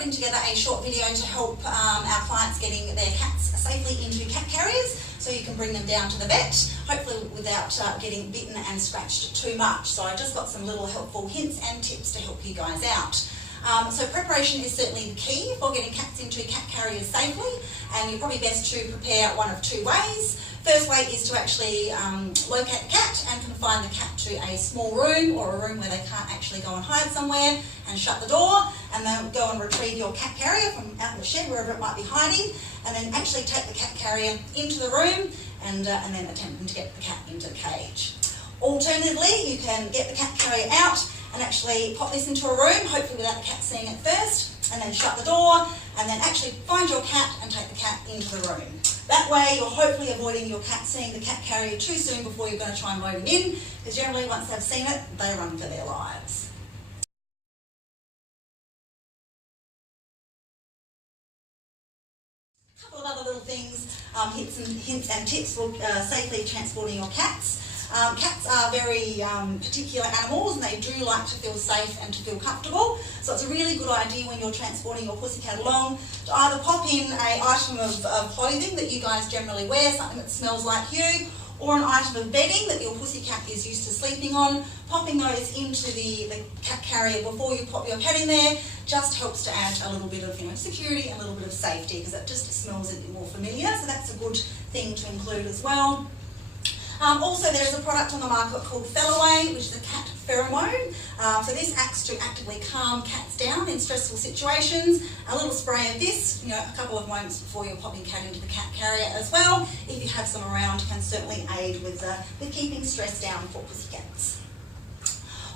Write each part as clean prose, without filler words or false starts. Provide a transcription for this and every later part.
putting together a short video to help our clients getting their cats safely into cat carriers so you can bring them down to the vet, hopefully without getting bitten and scratched too much. So I just got some little helpful hints and tips to help you guys out. So preparation is certainly the key for getting cats into cat carriers safely, and you're probably best to prepare one of two ways. First way is to actually locate the cat and confine the cat to a small room or a room where they can't actually go and hide somewhere, and shut the door, and then go and retrieve your cat carrier from out in the shed, wherever it might be hiding, and then actually take the cat carrier into the room and then attempting to get the cat into the cage. Alternatively, you can get the cat carrier out and actually pop this into a room, hopefully without the cat seeing it first, and then shut the door, and then actually find your cat and take the cat into the room. That way you're hopefully avoiding your cat seeing the cat carrier too soon before you're going to try and load them in, because generally once they've seen it, they run for their lives. A couple of other little things, hints and tips for safely transporting your cats. Cats are very particular animals, and they do like to feel safe and to feel comfortable. So it's a really good idea when you're transporting your pussycat along to either pop in an item of clothing that you guys generally wear, something that smells like you, or an item of bedding that your pussycat is used to sleeping on. Popping those into the cat carrier before you pop your cat in there just helps to add a little bit of security and a little bit of safety, because it just smells a bit more familiar. So that's a good thing to include as well. Also, there's a product on the market called Fellaway, which is a cat pheromone. So this acts to actively calm cats down in stressful situations. A little spray of this, a couple of moments before you're popping cat into the cat carrier as well, if you have some around, can certainly aid with keeping stress down for pussycats.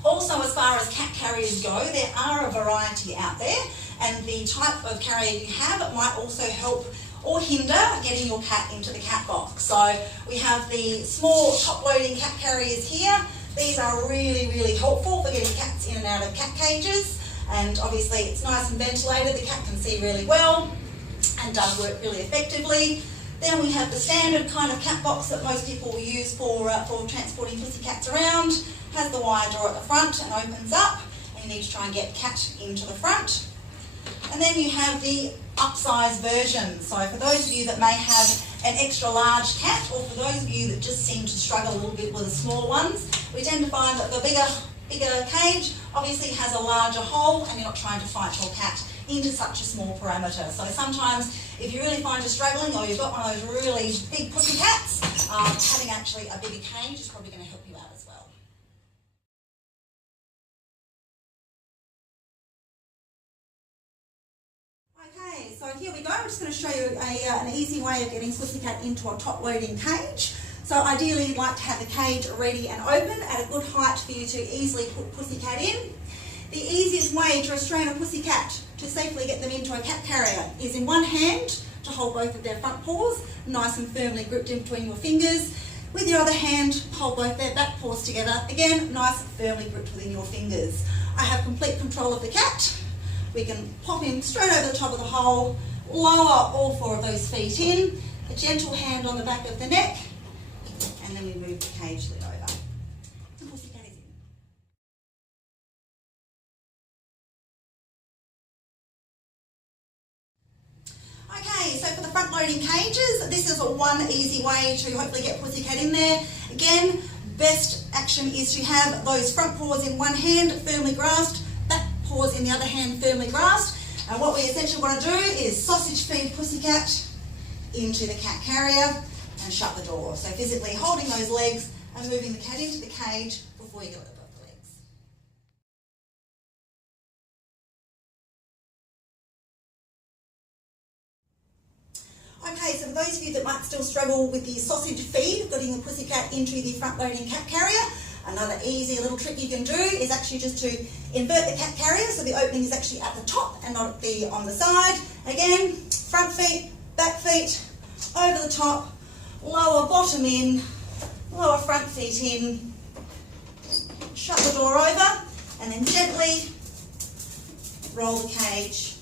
Also, as far as cat carriers go, there are a variety out there, and the type of carrier you have might also help or hinder getting your cat into the cat box. So we have the small top-loading cat carriers here. These are really, really helpful for getting cats in and out of cat cages, and obviously it's nice and ventilated. The cat can see really well and does work really effectively. Then we have the standard kind of cat box that most people will use for transporting pussycats around. Has the wire door at the front and opens up, and you need to try and get cat into the front. And then you have the upsize version. So for those of you that may have an extra large cat, or for those of you that just seem to struggle a little bit with the smaller ones, we tend to find that the bigger cage obviously has a larger hole, and you're not trying to fight your cat into such a small parameter. So sometimes if you really find you're struggling, or you've got one of those really big pussy cats, having actually a bigger cage is probably going to help you out as well. Okay, so here we go. I'm just going to show you an easy way of getting pussycat into a top-loading cage. So ideally you'd like to have the cage ready and open at a good height for you to easily put pussycat in. The easiest way to restrain a pussycat to safely get them into a cat carrier is in one hand to hold both of their front paws nice and firmly gripped in between your fingers. With your other hand, hold both their back paws together, again nice and firmly gripped within your fingers. I have complete control of the cat. We can pop him straight over the top of the hole, lower all four of those feet in, a gentle hand on the back of the neck, and then we move the cage lid over. And pussycat is in. Okay, so for the front loading cages, this is one easy way to hopefully get pussycat in there. Again, best action is to have those front paws in one hand firmly grasped, paws in the other hand firmly grasped, and what we essentially want to do is sausage feed pussycat into the cat carrier and shut the door. So physically holding those legs and moving the cat into the cage before you get it above the legs. Okay, so for those of you that might still struggle with the sausage feed, getting the pussycat into the front loading cat carrier, another easy little trick you can do is actually just to invert the cat carrier so the opening is actually at the top and not on the side. Again, front feet, back feet, over the top, lower bottom in, lower front feet in, shut the door over, and then gently roll the cage